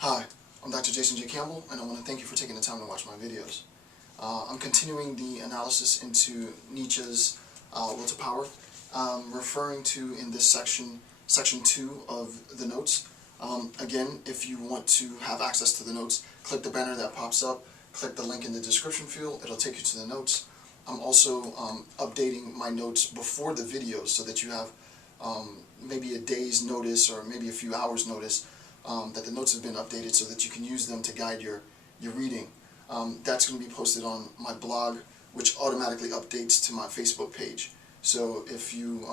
Hi, I'm Dr. Jason J. Campbell, and I want to thank you for taking the time to watch my videos. I'm continuing the analysis into Nietzsche's Will to Power, referring to in this section 2 of the notes. Again, if you want to have access to the notes, click the banner that pops up, click the link in the description field, it'll take you to the notes. I'm also updating my notes before the videos so that you have maybe a day's notice or maybe a few hours notice that the notes have been updated so that you can use them to guide your reading. That's going to be posted on my blog, which automatically updates to my Facebook page. So if you,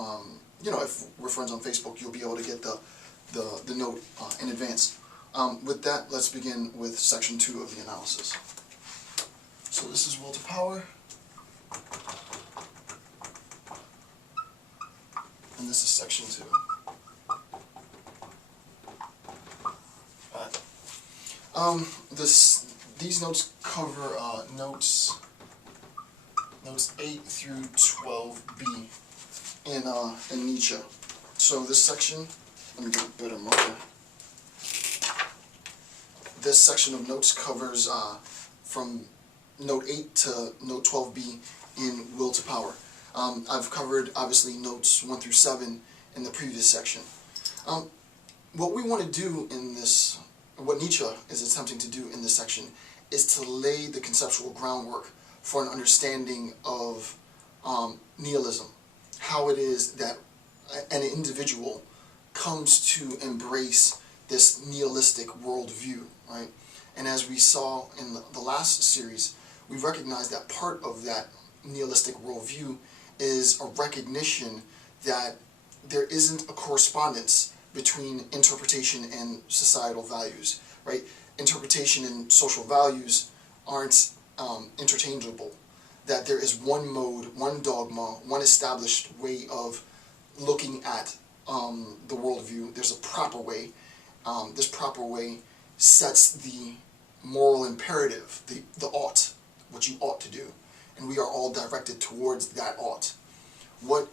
if we're friends on Facebook, you'll be able to get the note in advance. With that, let's begin with section 2 of the analysis. So this is Will to Power, and this is section 2. These notes cover notes 8 through 12b in Nietzsche. So this section, let me get a better marker. This section of notes covers from note 8 to note 12b in Will to Power. I've covered obviously notes 1 through 7 in the previous section. What we want to do in this, what Nietzsche is attempting to do in this section, is to lay the conceptual groundwork for an understanding of nihilism, how it is that an individual comes to embrace this nihilistic worldview, right? And as we saw in the last series, we recognized that part of that nihilistic worldview is a recognition that there isn't a correspondence between interpretation and societal values, right? Interpretation and social values aren't interchangeable. That there is one mode, one dogma, one established way of looking at the worldview. There's a proper way. This proper way sets the moral imperative, the ought, what you ought to do. And we are all directed towards that ought. What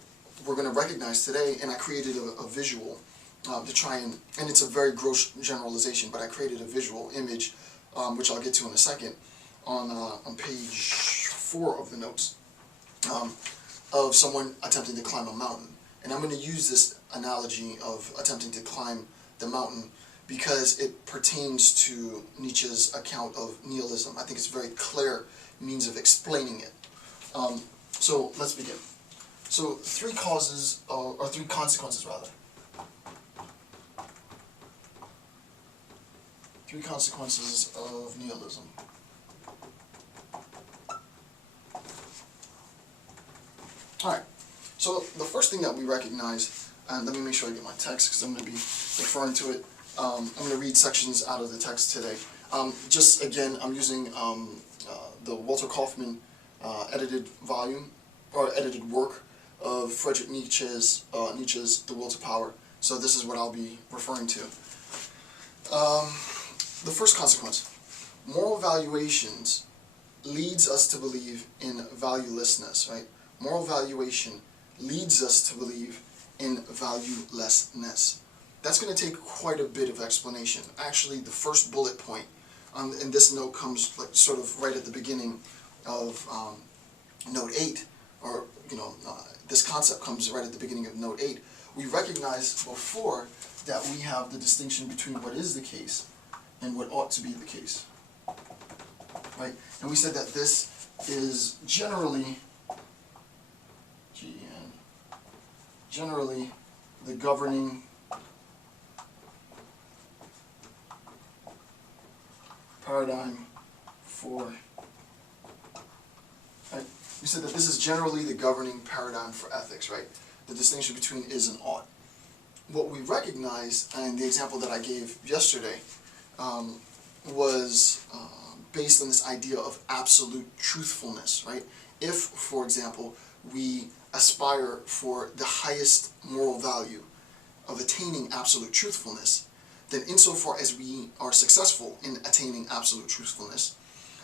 we're going to recognize today, and I created a visual to try and it's a very gross generalization, but I created a visual image, which I'll get to in a second, on page 4 of the notes, of someone attempting to climb a mountain. And I'm going to use this analogy of attempting to climb the mountain because it pertains to Nietzsche's account of nihilism. I think it's a very clear means of explaining it. So let's begin. So 3 consequences rather. 3 consequences of nihilism. Alright, so the first thing that we recognize, and let me make sure I get my text because I'm going to be referring to it. I'm going to read sections out of the text today. Just again, I'm using the Walter Kaufmann edited volume, or edited work of Friedrich Nietzsche's The Will to Power. So this is what I'll be referring to. The first consequence, moral valuations leads us to believe in valuelessness, right? Moral valuation leads us to believe in valuelessness. That's going to take quite a bit of explanation. Actually, the first bullet point in this note comes like sort of right at the beginning of note 8, or this concept comes right at the beginning of note 8. We recognized before that we have the distinction between what is the case and what ought to be the case, right? And we said that this is generally the governing paradigm for, right? We said that this is generally the governing paradigm for ethics, right? The distinction between is and ought. What we recognize, and the example that I gave yesterday, was based on this idea of absolute truthfulness, right? If, for example, we aspire for the highest moral value of attaining absolute truthfulness, then insofar as we are successful in attaining absolute truthfulness,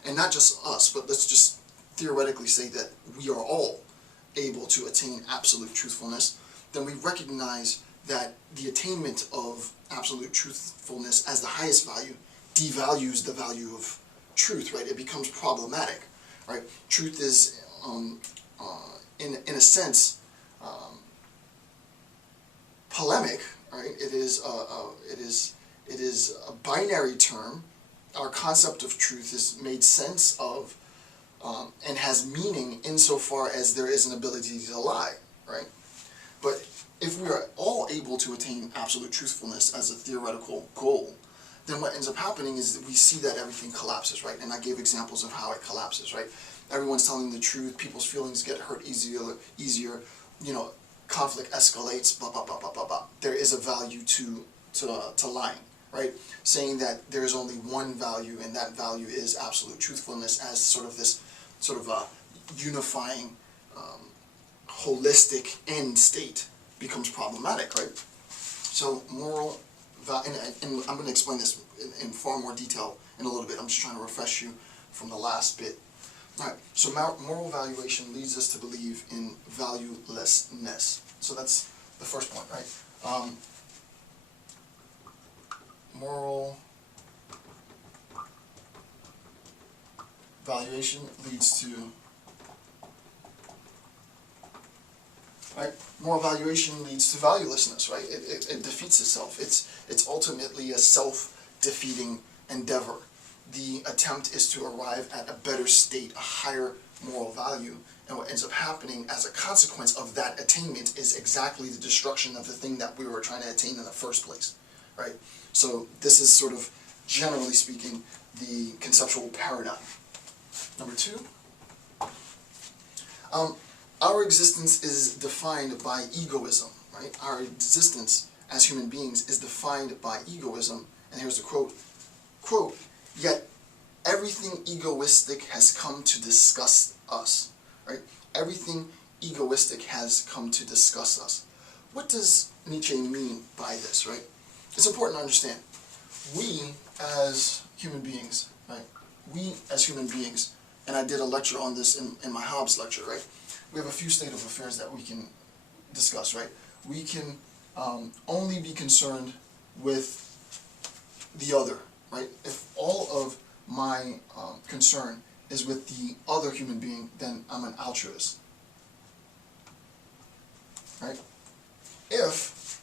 and not just us, but let's just theoretically say that we are all able to attain absolute truthfulness, then we recognize that the attainment of absolute truthfulness as the highest value devalues the value of truth, right? It becomes problematic, right? Truth is, in a sense, polemic, right? It is a binary term. Our concept of truth is made sense of, and has meaning insofar as there is an ability to lie, right? But if we are all able to attain absolute truthfulness as a theoretical goal, then what ends up happening is that we see that everything collapses, right? And I gave examples of how it collapses, right? Everyone's telling the truth, people's feelings get hurt easier, you know, conflict escalates, blah, blah, blah, blah, blah, blah. There is a value to lying, right? Saying that there is only one value, and that value is absolute truthfulness as sort of this sort of a unifying, holistic end state becomes problematic, right? So moral, and I'm going to explain this in far more detail in a little bit. I'm just trying to refresh you from the last bit. All right, so moral valuation leads us to believe in valuelessness. So that's the first point, right? Moral valuation leads to, right? Moral valuation leads to valuelessness, right? It defeats itself. It's ultimately a self-defeating endeavor. The attempt is to arrive at a better state, a higher moral value, and what ends up happening as a consequence of that attainment is exactly the destruction of the thing that we were trying to attain in the first place, right? So this is sort of, generally speaking, the conceptual paradigm. Number two, our existence is defined by egoism, right? Our existence as human beings is defined by egoism, and here's the quote, "Yet everything egoistic has come to disgust us," right? Everything egoistic has come to disgust us. What does Nietzsche mean by this, right? It's important to understand. We as human beings, right? We as human beings, and I did a lecture on this in my Hobbes lecture, right? We have a few state of affairs that we can discuss, right? We can only be concerned with the other, right? If all of my concern is with the other human being, then I'm an altruist, right? If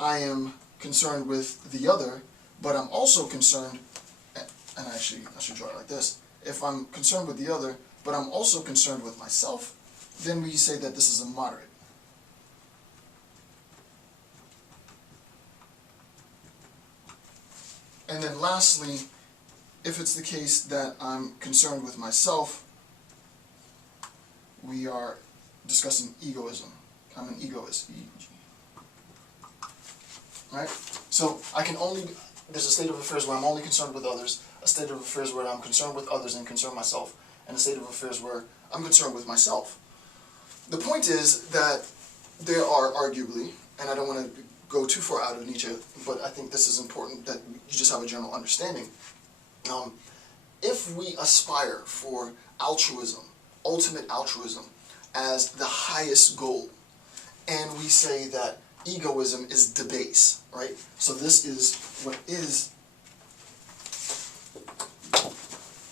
I am concerned with the other, but I'm also concerned, and actually I should draw it like this, if I'm concerned with the other, but I'm also concerned with myself, then we say that this is a moderate. And then lastly, if it's the case that I'm concerned with myself, we are discussing egoism. I'm an egoist, E-G. Right? So I can only, there's a state of affairs where I'm only concerned with others, a state of affairs where I'm concerned with others and concern myself, and a state of affairs where I'm concerned with myself. The point is that there are arguably, and I don't want to go too far out of Nietzsche, but I think this is important that you just have a general understanding. If we aspire for altruism, ultimate altruism, as the highest goal, and we say that egoism is debase, right? So this is what is,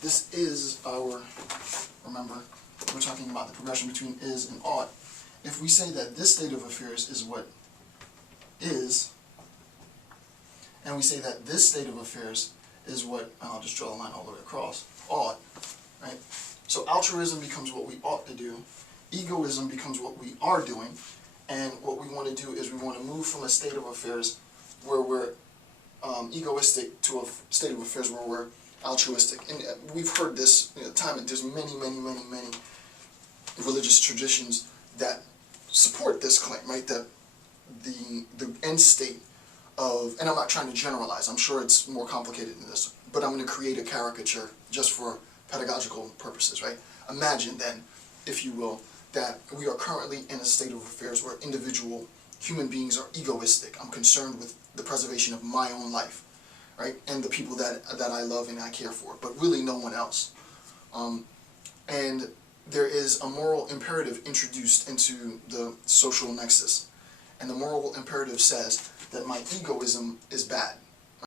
this is our, remember, we're talking about the progression between is and ought. If we say that this state of affairs is what is, and we say that this state of affairs is what, and I'll just draw a line all the way across, ought, right? So altruism becomes what we ought to do, egoism becomes what we are doing, and what we want to do is we want to move from a state of affairs where we're egoistic to a state of affairs where we're altruistic. And we've heard this, there's many religious traditions that support this claim, right? That the end state of, and I'm not trying to generalize, I'm sure it's more complicated than this, but I'm going to create a caricature just for pedagogical purposes, right? Imagine then, if you will, that we are currently in a state of affairs where individual human beings are egoistic. I'm concerned with the preservation of my own life, right? And the people that I love and I care for, but really no one else. And there is a moral imperative introduced into the social nexus. And the moral imperative says that my egoism is bad.